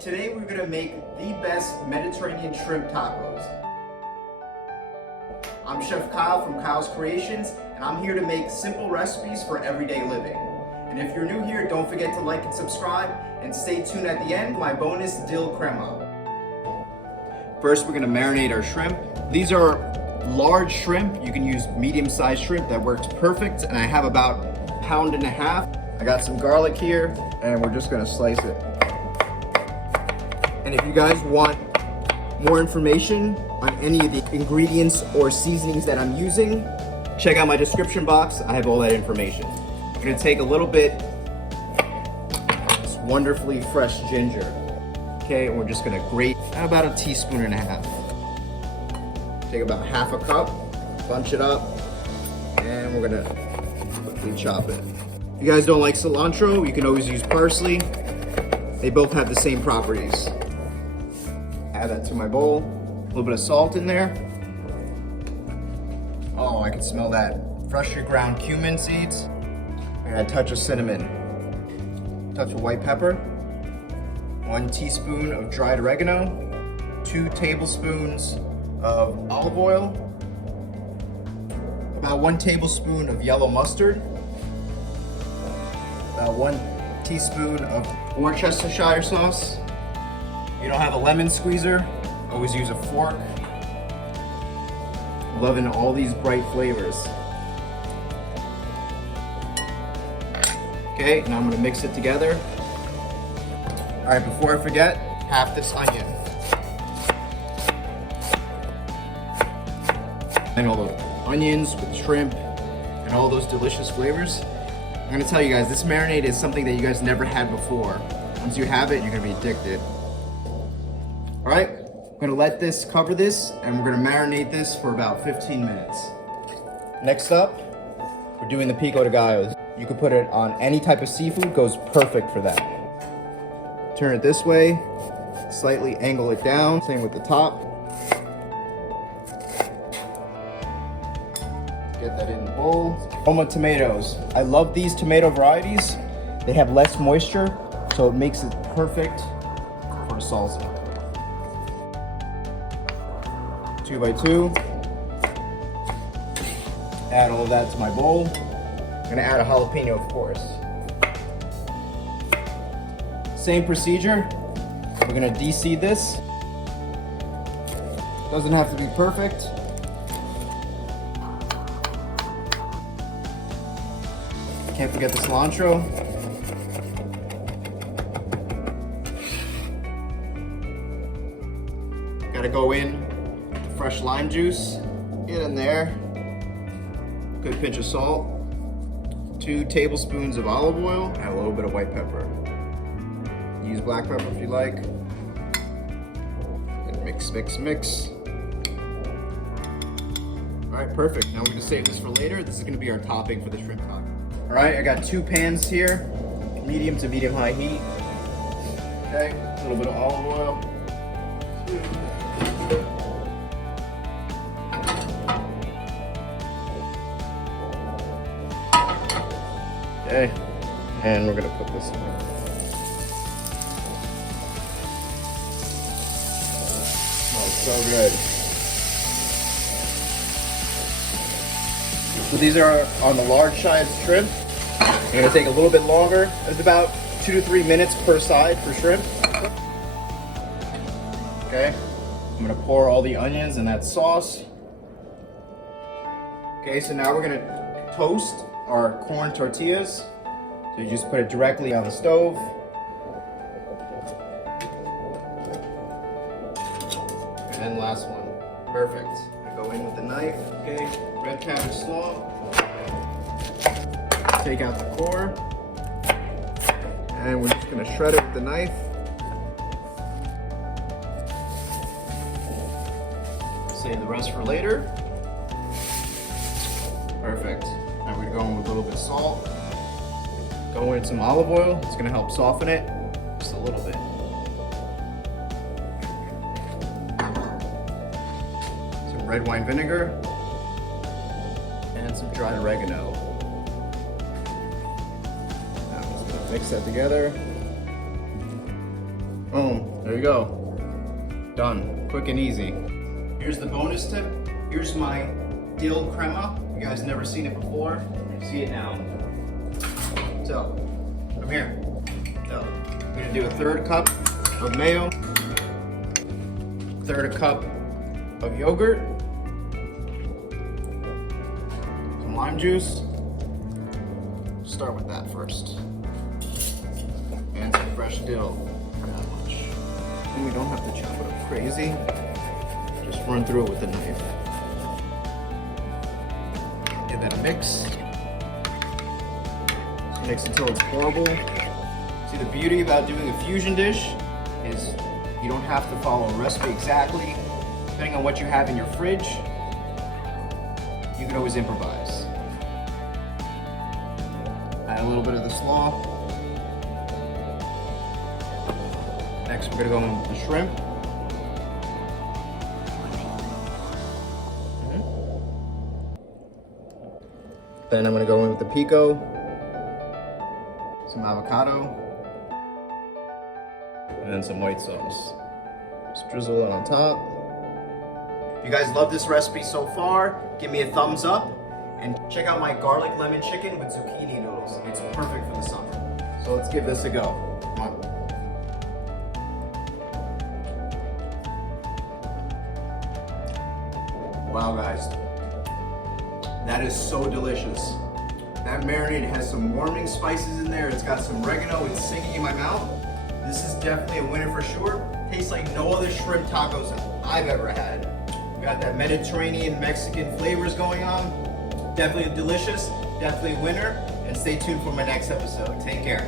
Today we're gonna make the best Mediterranean shrimp tacos. I'm Chef Kyle from Kyle's Creations, and I'm here to make simple recipes for everyday living. And if you're new here, don't forget to like and subscribe, and stay tuned at the end, my bonus dill crema. First, we're gonna marinate our shrimp. These are large shrimp. You can use medium-sized shrimp, that works perfect, and I have about 1.5 pounds. I got some garlic here, and we're just gonna slice it. And if you guys want more information on any of the ingredients or seasonings that I'm using, check out my description box. I have all that information. I'm gonna take a little bit of this wonderfully fresh ginger. Okay, and we're just gonna grate about 1.5 teaspoons. Take about 1/2 cup, bunch it up, and we're gonna quickly chop it. If you guys don't like cilantro, you can always use parsley. They both have the same properties. Add that to my bowl. A little bit of salt in there. Oh, I can smell that. Freshly ground cumin seeds. And a touch of cinnamon. A touch of white pepper. 1 teaspoon of dried oregano. 2 tablespoons of olive oil. About 1 tablespoon of yellow mustard. About 1 teaspoon of Worcestershire sauce. If you don't have a lemon squeezer, always use a fork. Loving all these bright flavors. Okay, now I'm gonna mix it together. All right, before I forget, half this onion. And all the onions with shrimp and all those delicious flavors. I'm gonna tell you guys, this marinade is something that you guys never had before. Once you have it, you're gonna be addicted. All right, I'm gonna let this cover this, and we're gonna marinate this for about 15 minutes. Next up, we're doing the Pico de Gallo. You can put it on any type of seafood, goes perfect for that. Turn it this way, slightly angle it down, same with the top. Get that in the bowl. Roma tomatoes. I love these tomato varieties. They have less moisture, so it makes it perfect for a salsa. 2 by 2. Add all that to my bowl. I'm gonna add a jalapeno, of course. Same procedure. We're gonna de-seed this. Doesn't have to be perfect. Can't forget the cilantro. Gotta go in with fresh lime juice. Get in there. Good pinch of salt. 2 tablespoons of olive oil and a little bit of white pepper. Use black pepper if you like. And mix, mix, mix. All right, perfect. Now we're gonna save this for later. This is gonna be our topping for the shrimp taco. All right, I got 2 pans here, medium to medium-high heat. Okay, a little bit of olive oil. Okay, and we're gonna put this in. Smells so good. So these are on the large side shrimp. They're gonna take a little bit longer. It's about 2 to 3 minutes per side for shrimp. Okay, I'm gonna pour all the onions in that sauce. Okay, so now we're gonna toast our corn tortillas. So you just put it directly on the stove. And last one, perfect. Go in with the knife, okay, red cabbage slaw. Take out the core. And we're just gonna shred it with the knife. Save the rest for later. Perfect. Now we're gonna go in with a little bit of salt. Go in with some olive oil. It's gonna help soften it just a little bit. Some red wine vinegar and some dried oregano. Now I'm just gonna mix that together. Boom, there you go. Done, quick and easy. Here's the bonus tip. Here's my dill crema. You guys never seen it before. See it now. So, come here. So, I'm gonna do a 1/3 cup of mayo, 1/3 cup of yogurt, some lime juice. Start with that first. And some fresh dill. That much. And we don't have to chop it up crazy. Just run through it with a knife. Give that a mix. Mix until it's horrible. See, the beauty about doing a fusion dish is you don't have to follow a recipe exactly. Depending on what you have in your fridge, you can always improvise. Add a little bit of the slaw. Next, we're gonna go in with the shrimp. Then I'm gonna go in with the pico, some avocado, and then some white sauce. Just drizzle it on top. If you guys love this recipe so far, give me a thumbs up and check out my garlic lemon chicken with zucchini noodles. It's perfect for the summer. So let's give this a go. Come on. Wow, guys. That is so delicious. That marinade has some warming spices in there. It's got some oregano. It's singing in my mouth. This is definitely a winner for sure. Tastes like no other shrimp tacos I've ever had. We got that Mediterranean Mexican flavors going on. Definitely delicious, definitely a winner. And stay tuned for my next episode. Take care.